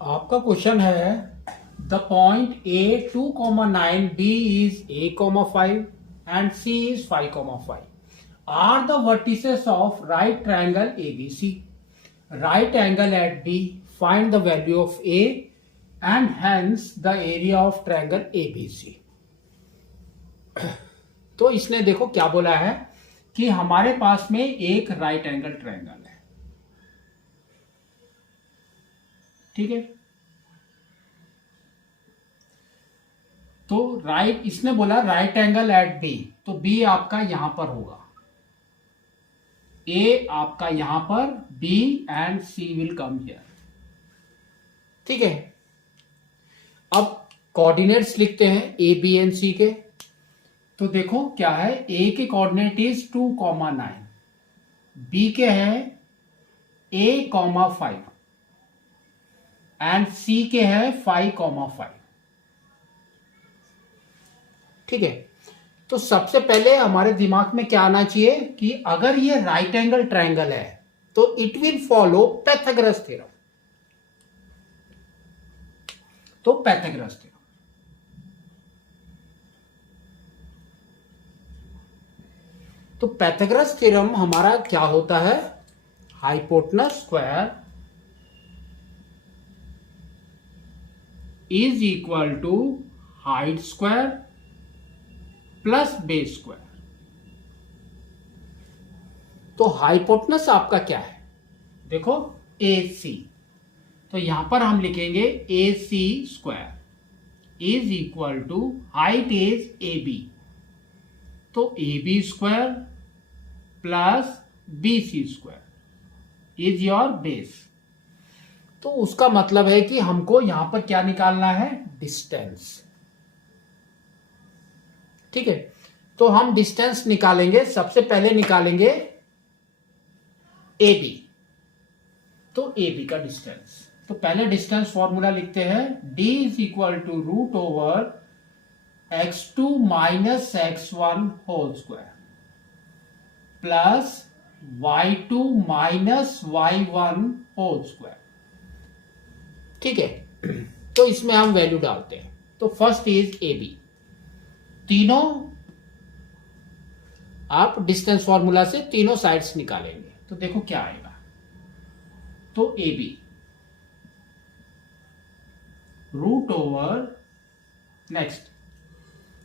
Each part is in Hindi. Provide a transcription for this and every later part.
आपका क्वेश्चन है the point A 2,9 B is a,5 and C is 5,5 are the vertices of right triangle ABC. Right angle at B, find the value of A and hence the area of triangle ABC. तो इसने देखो क्या बोला है कि हमारे पास में एक राइट एंगल ट्रायंगल है. ठीक है, तो राइट इसने बोला राइट एंगल एट बी, तो बी आपका यहां पर होगा, ए आपका यहां पर, B and C will come here. ठीक है, अब कोऑर्डिनेट्स लिखते हैं ए बी एंड सी के. तो देखो क्या है, ए के कोऑर्डिनेट इज 2,9, बी के हैं a,5 एंड सी के है 5,5. ठीक है, तो सबसे पहले हमारे दिमाग में क्या आना चाहिए कि अगर ये राइट एंगल ट्रायंगल है तो it will follow Pythagoras theorem. तो पाइथागोरस थ्योरम, तो पाइथागोरस थ्योरम हमारा क्या होता है, hypotenuse square is equal to height square plus base square. तो हाइपोटेनस आपका क्या है, देखो ए सी, तो यहां पर हम लिखेंगे A C square is equal to height is A B, तो A B square plus B C square is your base. तो उसका मतलब है कि हमको यहां पर क्या निकालना है, डिस्टेंस. ठीक है, तो हम डिस्टेंस निकालेंगे, सबसे पहले निकालेंगे ए बी. तो ए बी का डिस्टेंस, तो पहले डिस्टेंस फॉर्मूला लिखते हैं, d is equal to root over x2 minus x1 whole square plus y2 minus y1 whole square. ठीक है, तो इसमें हम वैल्यू डालते हैं. तो फर्स्ट इज ए बी, तीनों आप डिस्टेंस फॉर्मूला से तीनों साइड्स निकालेंगे, तो देखो क्या आएगा. तो A B root over, next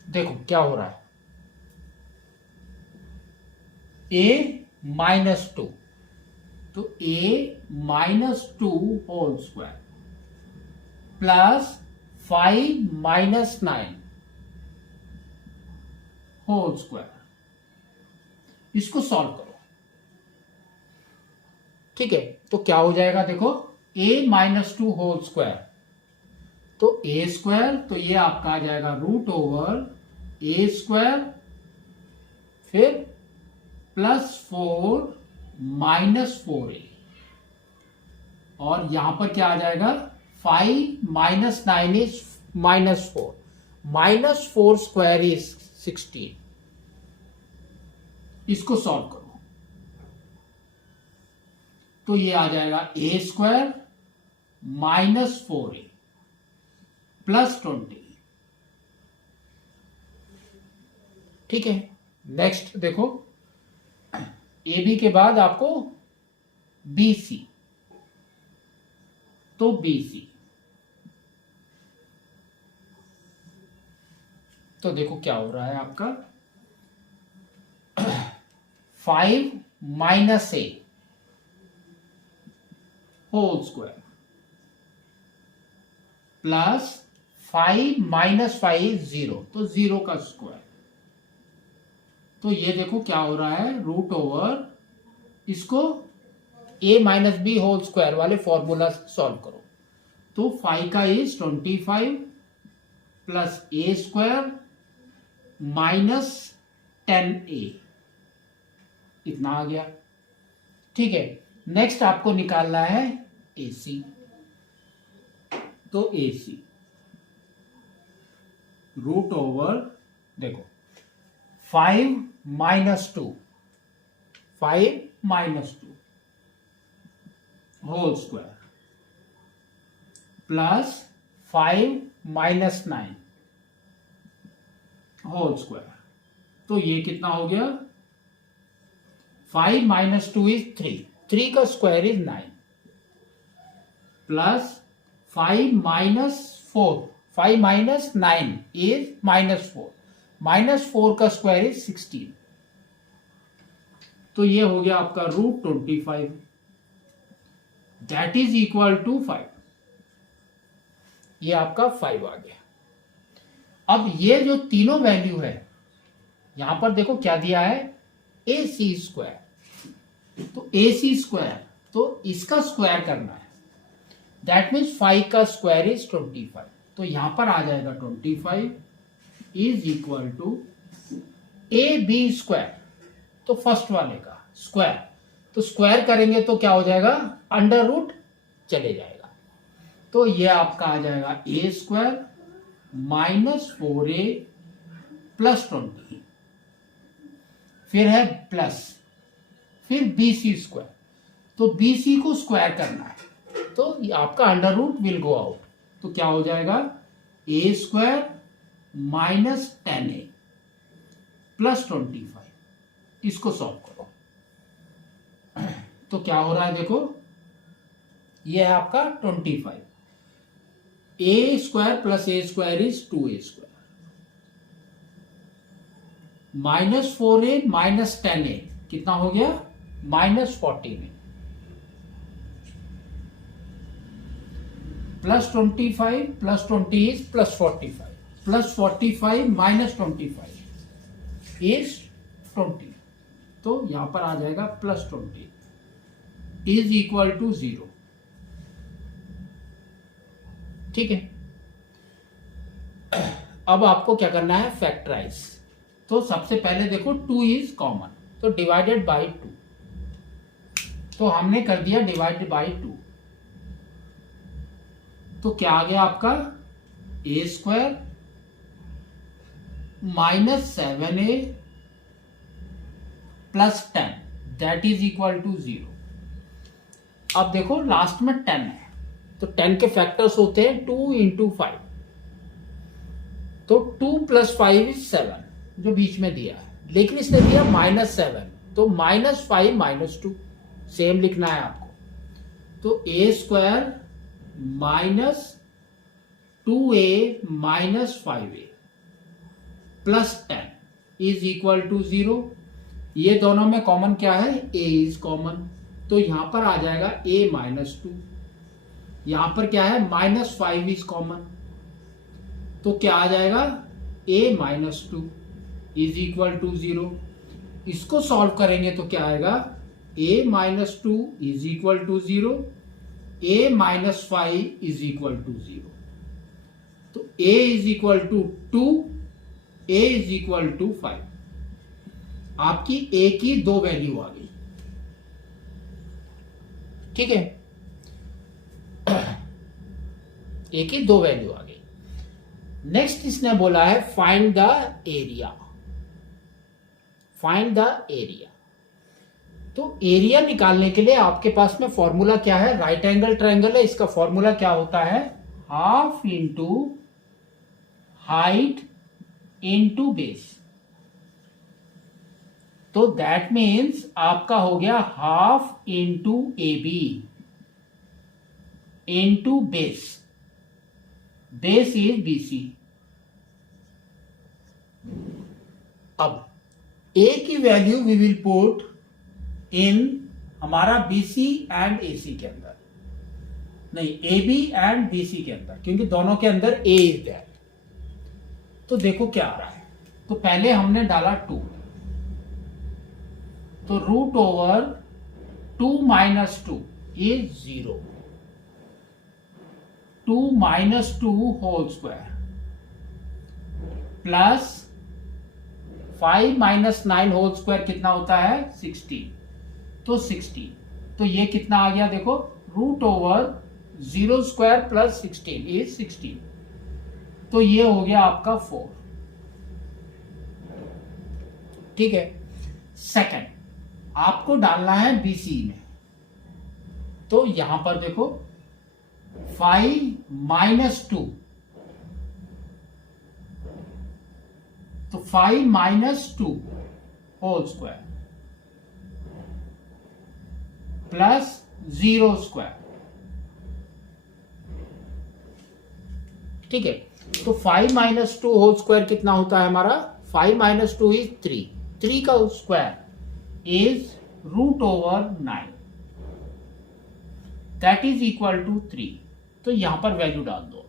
देखो क्या हो रहा है, ए -2, तो A -2 whole square plus 5 -9 whole square. इसको सॉल्व करो. ठीक है, तो क्या हो जाएगा, देखो a -2 होल स्क्वायर, तो a स्क्वायर, तो ये आपका आ जाएगा रूट ओवर a स्क्वायर, फिर +4 -4a, और यहां पर क्या आ जाएगा, 5 -9 इज -4, -4 स्क्वायर इज 16. इसको सॉल्व करो, तो ये आ जाएगा a स्क्वायर -4a प्लस 20. ठीक है, नेक्स्ट देखो ए बी के बाद आपको बी सी, तो बी सी, तो देखो क्या हो रहा है आपका, 5 -a होल स्क्वायर प्लस 5 -5 0, तो 0 का स्क्वायर. तो ये देखो क्या हो रहा है, रूट ओवर, इसको a minus b whole square वाले फॉर्मूला सॉल्व करो, तो 5 का is 25 plus a square -10a, इतना आ गया. ठीक है, नेक्स्ट आपको निकालना है ए सी, तो ए सी रूट ओवर, देखो 5 -2 whole square plus 5 minus 9 whole square. तो ये कितना हो गया? 5 माइनस 2 इज 3, 3 का square is 9 plus 5 minus 4, 5 minus 9 is minus 4, minus 4 का स्क्वायर इज 16। तो ये हो गया आपका root 25, that is equal to 5। ये आपका 5 आ गया। अब ये जो तीनों वैल्यू है, यहां पर देखो क्या दिया है, ए सी स्क्वायर। तो ए सी स्क्वायर, तो इसका स्क्वायर करना है, दैट मीन्स 5 का स्क्वायर इज 25। तो यहां पर आ जाएगा 25 is equal to A B square. तो फर्स्ट वाले का स्क्वायर, तो स्क्वायर करेंगे तो क्या हो जाएगा, अंडर रूट चले जाएगा। तो ये आपका आ जाएगा ए स्क्वायर माइनस 4a प्लस 20, फिर है प्लस, फिर बी सी स्क्वायर। तो बी सी को स्क्वायर करना है, तो आपका under root will go out. तो क्या हो जाएगा, ए स्क्वायर माइनस 10a प्लस 25। इसको सॉल्व करो तो क्या हो रहा है, देखो ये है आपका 25, a square plus a square is 2a square, minus 4a minus 10a कितना हो गया, minus 14a plus 25 plus 20 is plus 45, plus 45 minus 25 is 20। तो यहां पर आ जाएगा प्लस 20 इज इक्वल टू 0। ठीक है, अब आपको क्या करना है, फैक्टराइज। तो सबसे पहले देखो 2 इज कॉमन, तो डिवाइडेड बाई 2। तो हमने कर दिया डिवाइडेड बाई 2। तो क्या आ गया आपका, a square minus 7a plus 10 that is equal to 0। अब देखो लास्ट में 10 है, तो 10 के फैक्टर्स होते हैं 2 इंटू 5। तो 2 प्लस 5 इज 7 जो बीच में दिया है, लेकिन इसने दिया माइनस 7, तो माइनस 5 माइनस 2 सेम लिखना है आपको। तो a square minus 2a minus 5a plus 10 is equal to 0। ये दोनों में कॉमन क्या है, a इज कॉमन, तो यहां पर आ जाएगा a माइनस 2। यहां पर क्या है, माइनस 5 इज कॉमन, तो क्या आ जाएगा, a minus 2 is equal to 0। इसको सॉल्व करेंगे तो क्या आएगा, a minus 2 is equal to 0, a minus 5 is equal to 0। तो a is equal to 2, a is equal to 5। आपकी a की 2 वैल्यू आ गई। ठीक है, a की 2 वैल्यू आ गई। नेक्स्ट इसने बोला है find the area, find the area. तो एरिया निकालने के लिए आपके पास में फॉर्मूला क्या है, राइट एंगल ट्रायंगल है, इसका फॉर्मूला क्या होता है, half into height into base. तो दैट मीन्स आपका हो गया half into A B into base, base is B C. अब ए की value we will put in हमारा बीसी एंड एसी के अंदर, नहीं ए बी एंड बीसी के अंदर, क्योंकि दोनों के अंदर ए इज दैट। तो देखो क्या आ रहा है, तो पहले हमने डाला 2, तो root over 2 minus 2 is 0, 2 minus 2 whole square plus 5 minus 9 whole square कितना होता है, 16। तो 16, तो ये कितना आ गया, देखो root over 0 square plus 16 is 16। तो ये हो गया आपका 4। ठीक है, सेकंड आपको डालना है बीसी में। तो यहां पर देखो 5 माइनस 2, तो 5 minus 2 whole square plus 0 square. ठीक है, तो 5 माइनस 2 होल स्क्वायर कितना होता है हमारा? 5 माइनस 2 इज 3, 3 का square is root over 9, that is equal to 3। तो यहां पर वैल्यू डाल दो,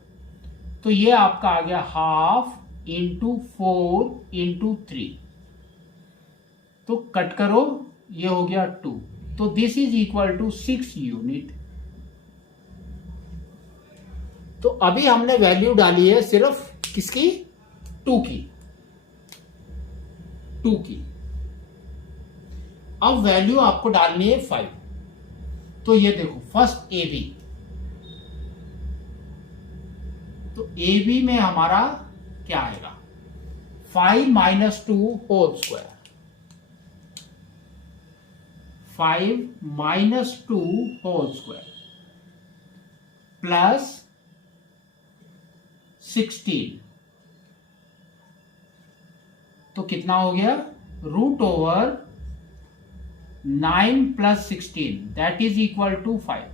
तो ये आपका आ गया हाफ इंटू 4 इंटू 3, तो कट करो, ये हो गया 2, तो this is equal to 6 unit. तो अभी हमने वैल्यू डाली है सिर्फ किसकी? 2 की, 2 की। अब वैल्यू आपको डालनी है 5। तो ये देखो फर्स्ट ए बी, तो ए बी में हमारा क्या आएगा? 5 minus 2 whole square, 5 minus 2 whole square plus 16, तो कितना हो गया? Root over 9 plus 16, that is equal to 5।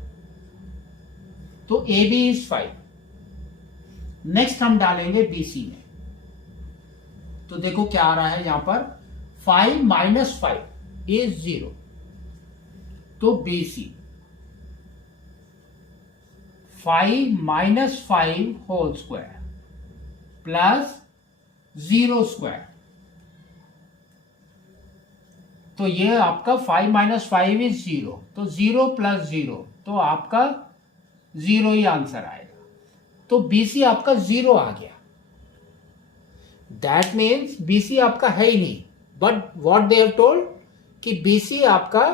तो ए बी इज 5। नेक्स्ट हम डालेंगे बीसी में, तो देखो क्या आ रहा है यहां पर? 5 माइनस 5 इज 0, तो BC 5 minus 5 whole square plus 0 square, तो ये आपका 5 माइनस 5 इज 0, तो 0 प्लस 0, तो आपका 0 ही आंसर आएगा। तो बीसी आपका 0 आ गया, दैट मीन्स बीसी आपका है ही नहीं, but what they have told कि बीसी आपका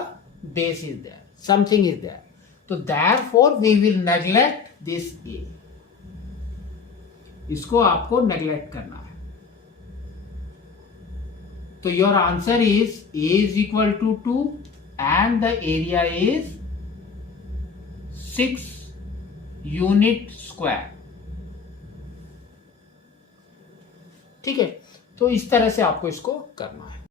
base is there, something is there, तो therefore we will neglect this a, इसको आपको नेग्लेक्ट करना है। तो your answer is a is equal to 2 and the area is 6 unit square. ठीक है, तो इस तरह से आपको इसको करना है।